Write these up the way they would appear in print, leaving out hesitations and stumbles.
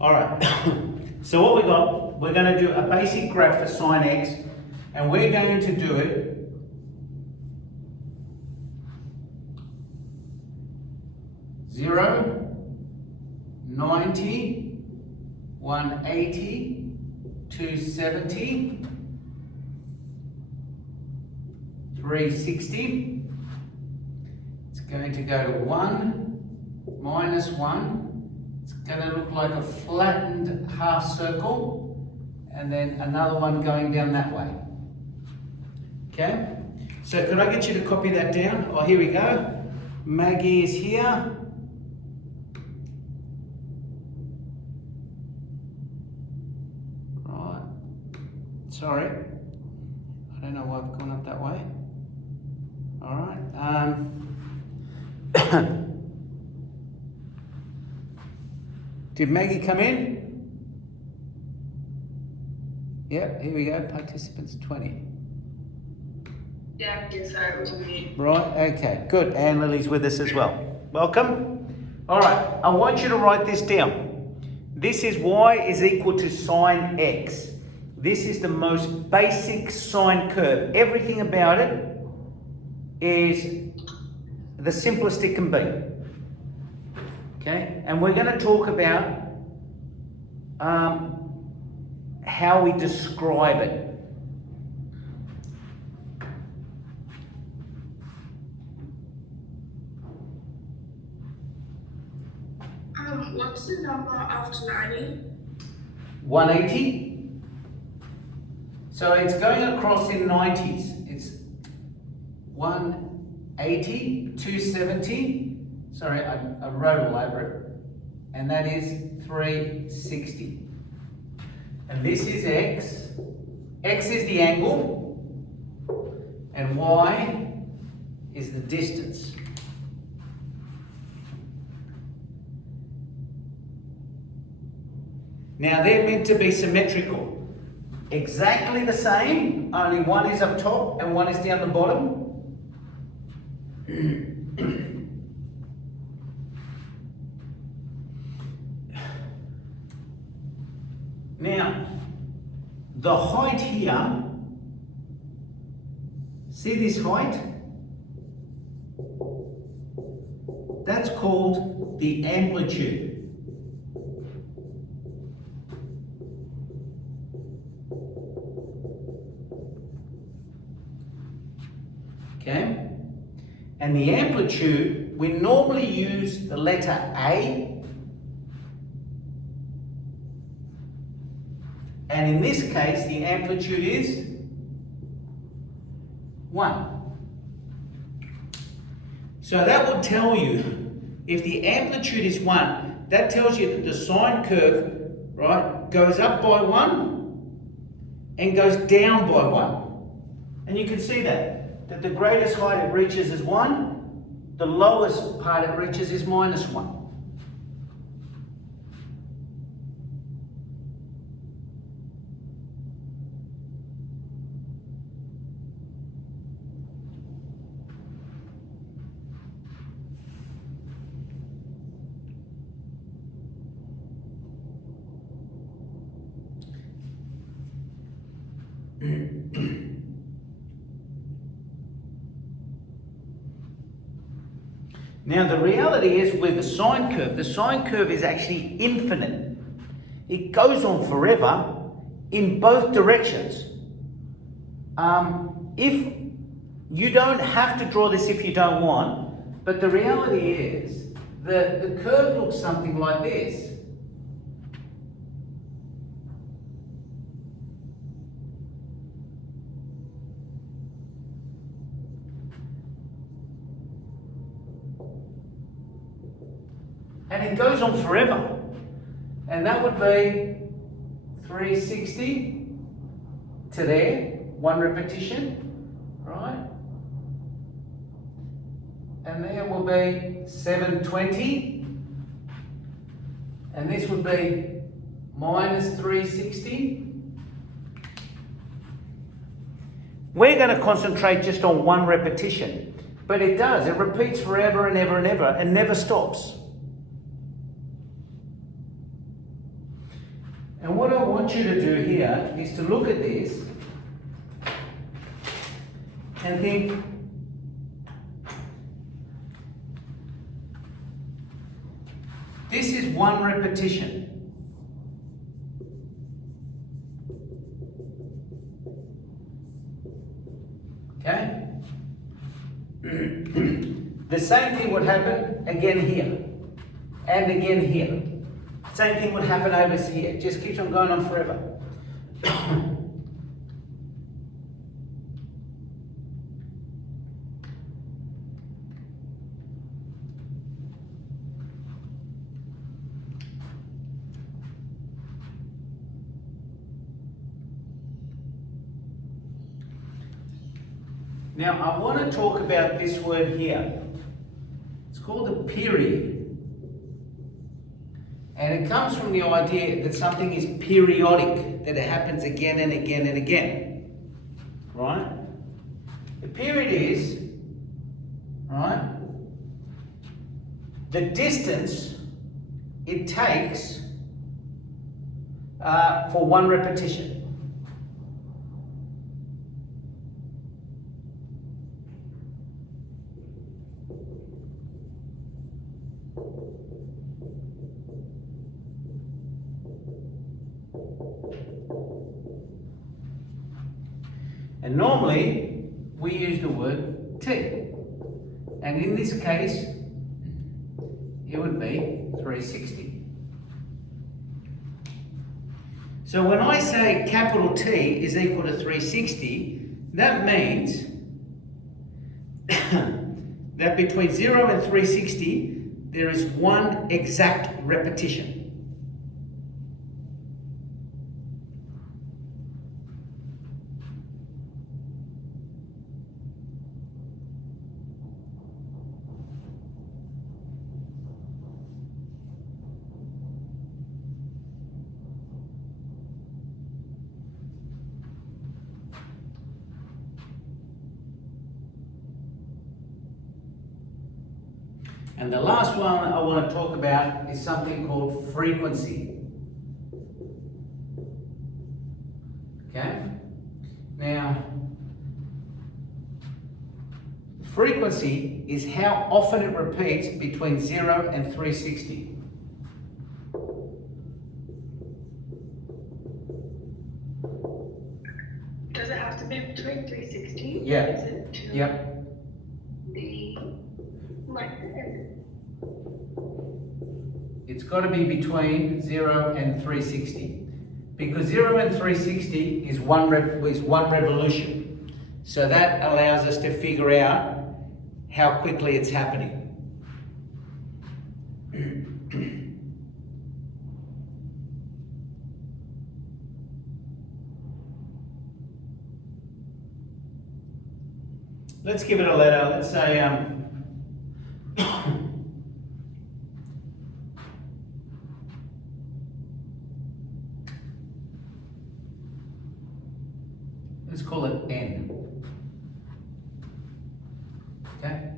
All right. So what we got, we're going to do a basic graph for sine x, and we're going to do it zero, 90, 180, 270, 360. It's going to go to 1, minus 1. It's going to look like a flattened half circle, and then another one going down that way. Okay? So could I get you to copy that down? Oh, here we go. Maggie is here. Right. Sorry. I don't know why I've gone up that way. All right. Did Maggie come in? Yep, here we go. Participants 20. Yeah, yes, I was me. Right, okay, good. Anne Lily's with us as well. Welcome. All right, I want you to write this down. This is y is equal to sine x. This is the most basic sine curve. Everything about it is the simplest it can be. Okay, and we're going to talk about how we describe it. What's the number after 90? 180. So it's going across in 90s. It's 180, 270. Sorry, I wrote all over it. And that is 360. And this is x. X is the angle. And y is the distance. Now they're meant to be symmetrical. Exactly the same, only one is up top and one is down the bottom. Now, the height here, see this height? That's called the amplitude. Okay? And the amplitude, we normally use the letter A. And in this case, the amplitude is 1. So that would tell you, if the amplitude is 1, that tells you that the sine curve, right, goes up by 1 and goes down by 1. And you can see that the greatest height it reaches is 1, the lowest part it reaches is minus 1. Now the reality is with the sine curve is actually infinite. It goes on forever in both directions. If you don't have to draw this if you don't want, but the reality is the curve looks something like this. And it goes on forever. And that would be 360 to there, one repetition, right? And there will be 720. And this would be minus 360. We're going to concentrate just on one repetition, but it does. It repeats forever and ever and ever and never stops. And what I want you to do here is to look at this and think, this is one repetition. Okay? The same thing would happen again here, and again here. Same thing would happen over here. It just keeps on going on forever. Now, I want to talk about this word here. It's called a period. And it comes from the idea that something is periodic, that it happens again and again and again. Right? The period is, right, the distance it takes for one repetition. And normally, we use the word t. And in this case, it would be 360. So when I say capital T is equal to 360, that means that between 0 and 360, there is one exact repetition. And the last one I want to talk about is something called frequency. Okay? Now, frequency is how often it repeats between 0 and 360. Does it have to be between 360? Yeah. Is it to Yep. the It's got to be between 0 and 360. Because 0 and 360 is one revolution. So that allows us to figure out how quickly it's happening. Let's give it a letter. Let's say let's call it N. Okay?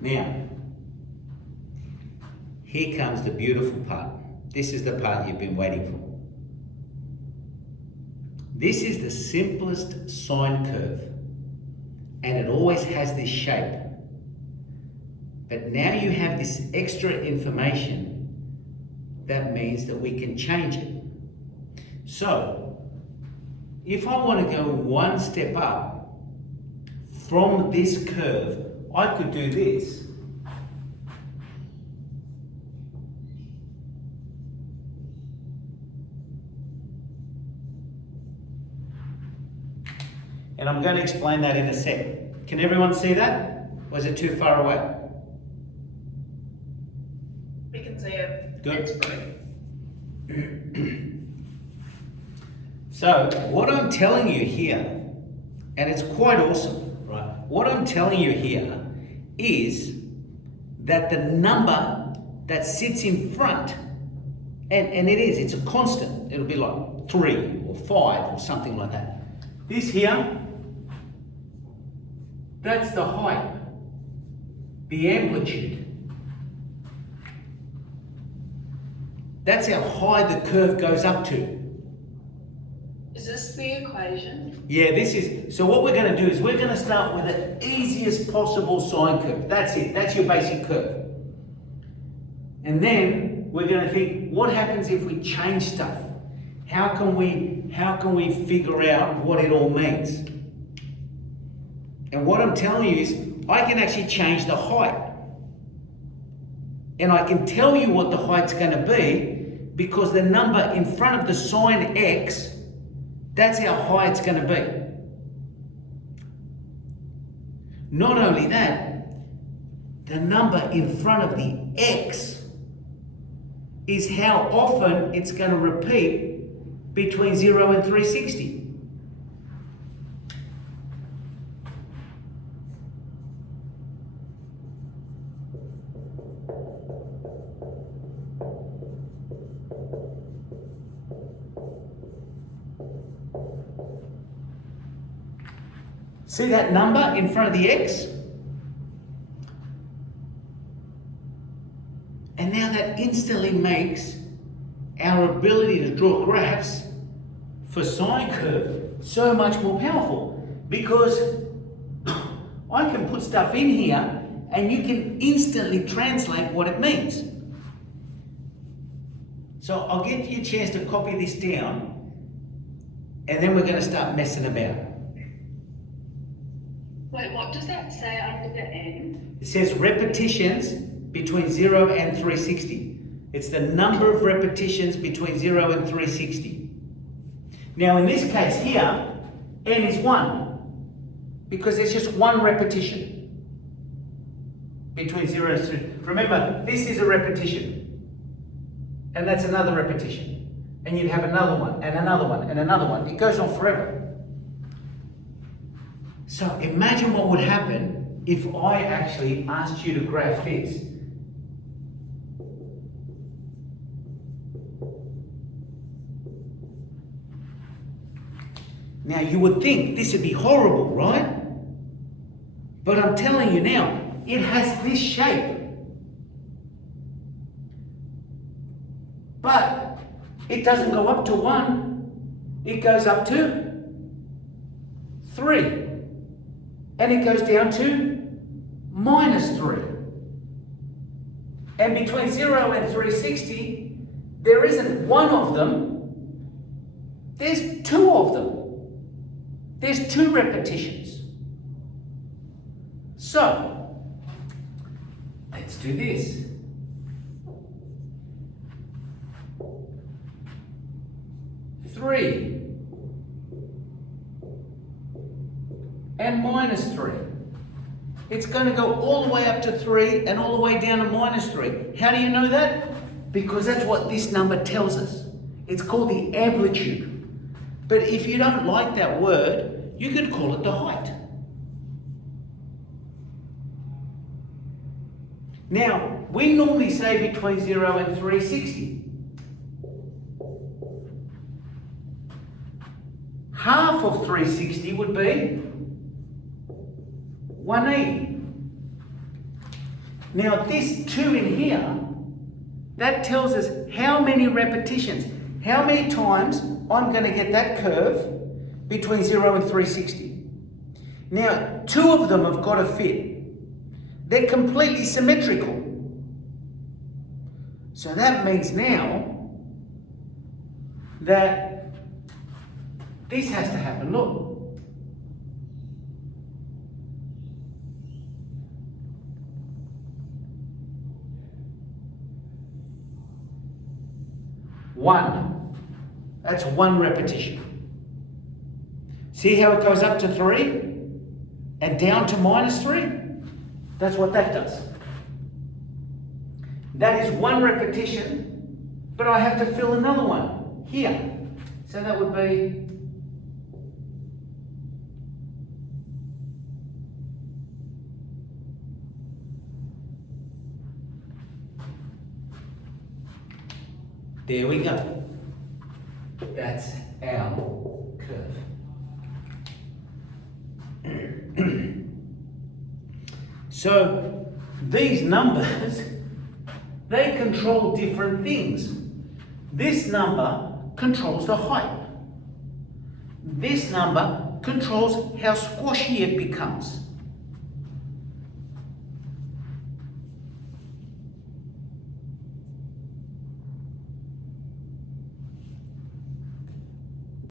Now, here comes the beautiful part. This is the part you've been waiting for. This is the simplest sine curve, and it always has this shape. But now you have this extra information that means that we can change it. So, if I want to go one step up from this curve, I could do this. And I'm going to explain that in a sec. Can everyone see that? Or is it too far away? We can say it. Good. It's fine. So, what I'm telling you here, and it's quite awesome, right? What I'm telling you here is that the number that sits in front And it is, it's a constant. It'll be like 3 or 5 or something like that. This here, that's the height, the amplitude. That's how high the curve goes up to. Is this the equation? Yeah, this is, so what we're going to do is we're going to start with the easiest possible sine curve. That's it, that's your basic curve. And then we're going to think, what happens if we change stuff? How can we figure out what it all means? And what I'm telling you is, I can actually change the height. And I can tell you what the height's going to be because the number in front of the sine x, that's how high it's going to be. Not only that, the number in front of the x is how often it's going to repeat between 0 and 360. See that number in front of the x? And now that instantly makes our ability to draw graphs for sine curve so much more powerful, because I can put stuff in here and you can instantly translate what it means. So I'll give you a chance to copy this down and then we're going to start messing about. Wait, what does that say under the N? It says repetitions between 0 and 360. It's the number of repetitions between 0 and 360. Now in this case here, N is 1, because there's just one repetition between 0 and 3. Remember, this is a repetition, and that's another repetition. And you'd have another one, and another one, and another one. It goes on forever. So imagine what would happen if I actually asked you to graph this. Now you would think this would be horrible, right? But I'm telling you now, it has this shape. But it doesn't go up to 1, it goes up to 3. And it goes down to -3. And between 0 and 360, there isn't one of them, there's 2 of them. There's 2 repetitions. So, let's do this. Three and -3. It's going to go all the way up to 3 and all the way down to -3. How do you know that? Because that's what this number tells us. It's called the amplitude. But if you don't like that word, you could call it the height. Now, we normally say between 0 and 360. Half of 360 would be 180. Now this 2 in here, that tells us how many repetitions, how many times I'm going to get that curve between 0 and 360. Now 2 of them have got to fit. They're completely symmetrical. So that means now that this has to happen. Look. One. That's 1 repetition. See how it goes up to 3 and down to -3? That's what that does. That is 1 repetition, but I have to fill another one here. So that would be There we go. That's our curve. So these numbers, they control different things. This number controls the height. This number controls how squashy it becomes.